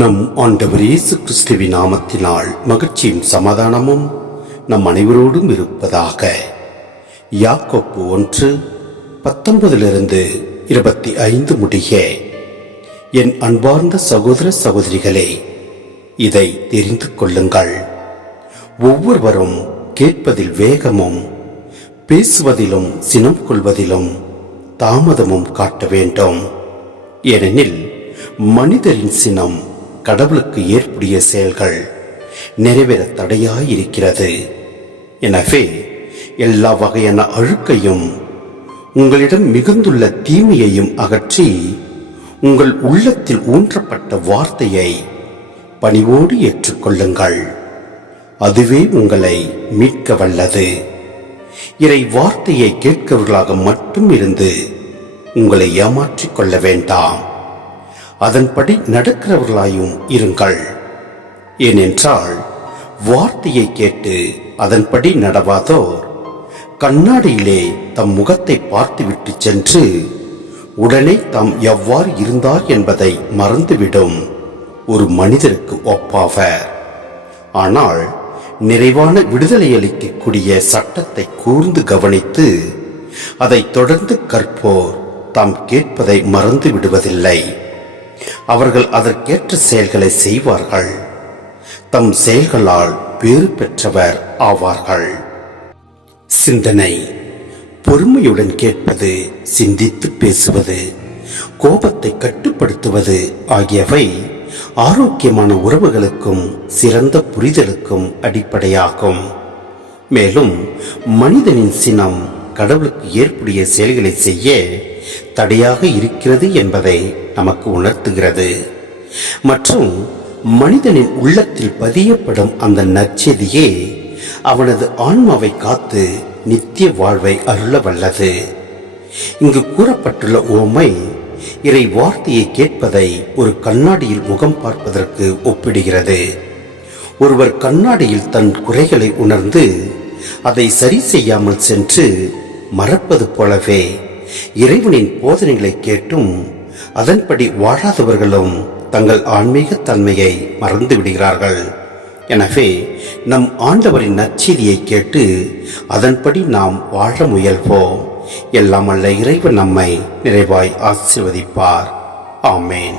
நம் ஆண்டவர் இயேசு கிறிஸ்துவின் நாமத்தினால் மகிழ்ச்சியும் சமாதானமும் நம் அனைவரோடும் இருப்பதாக. யாக்கோப்பு 1:19-25 முடிய. என் அன்பார்ந்த சகோதர சகோதரிகளே, இதை தெரிந்து கொள்ளுங்கள். ஒவ்வொருவரும் கேட்பதில் வேகமும் பேசுவதிலும் சினம் கொள்வதிலும் தாமதமும் காட்ட வேண்டும். ஏனெனில் மனிதரின் சினம் கடவுளுக்கு ஏற்புடைய செயல்கள் நிறைவேற தடையாயிருக்கிறது. எனவே எல்லா வகையான அழுக்கையும் உங்களிடம் மிகுந்துள்ள தீமையையும் அகற்றி உங்கள் உள்ளத்தில் ஊன்றப்பட்ட வார்த்தையை பணிவோடு ஏற்றுக்கொள்ளுங்கள். அதுவே உங்களை மீட்க வல்லது. இறை வார்த்தையை கேட்கவர்களாக மட்டும் இருந்து உங்களை ஏமாற்றிக் கொள்ள வேண்டாம். அதன்படி நடக்கிறவர்களாயும் இருங்கள். ஏனென்றால் வார்த்தையை கேட்டு அதன்படி நடவாதோர் கண்ணாடியிலே தம் முகத்தை பார்த்துவிட்டு சென்று உடனே தாம் எவ்வாறு இருந்தார் என்பதை மறந்துவிடும் ஒரு மனிதருக்கு ஒப்பாவர். ஆனால் நிறைவான விடுதலை அளிக்கக்கூடிய சட்டத்தை கூர்ந்து கவனித்து அதை தொடர்ந்து கற்போர் தாம் கேட்பதை மறந்து விடுவதில்லை. அவர்கள் அதற்கேற்ற செயல்களை செய்வார்கள். தம் செயல்களால் பேறு பெற்றவர் ஆவார்கள். சிந்தனை: பொறுமையுடன் கேட்பது, சிந்தித்து பேசுவது, கோபத்தை கட்டுப்படுத்துவது ஆகியவை ஆரோக்கியமான உறவுகளுக்கும் சிறந்த புரிதலுக்கும் அடிப்படையாகும். மேலும் மனிதனின் சினம் கடவுளுக்கு ஏற்புடைய செயல்களை செய்ய தடையாக இருக்கிறது என்பதை நமக்கு உணர்த்துகிறது. மற்றும் மனிதனின் உள்ளத்தில் பதியப்படும் அந்த நற்செய்தியே அவனது ஆன்மாவை காத்து நித்திய வாழ்வை அருள வல்லது. இங்கு கூறப்பட்டுள்ள உவமை இறை வார்த்தையை கேட்பதை ஒரு கண்ணாடியில் முகம் பார்ப்பதற்கு ஒப்பிடுகிறது. ஒருவர் கண்ணாடியில் தன் குறைகளை உணர்ந்து அதை சரி செய்யாமல் சென்று மறப்பது போலவே இறைவனின் போதனைகளை கேட்டும் அதன்படி வாழாதவர்களும் தங்கள் ஆன்மீக தன்மையை மறந்து விடுகிறார்கள். எனவே நம் ஆண்டவரின் நற்செய்தியை கேட்டு அதன்படி நாம் வாழ முயல்வோம். எல்லாம் அல்ல இறைவன் நம்மை நிறைவாய் ஆசீர்வதிப்பார். ஆமேன்.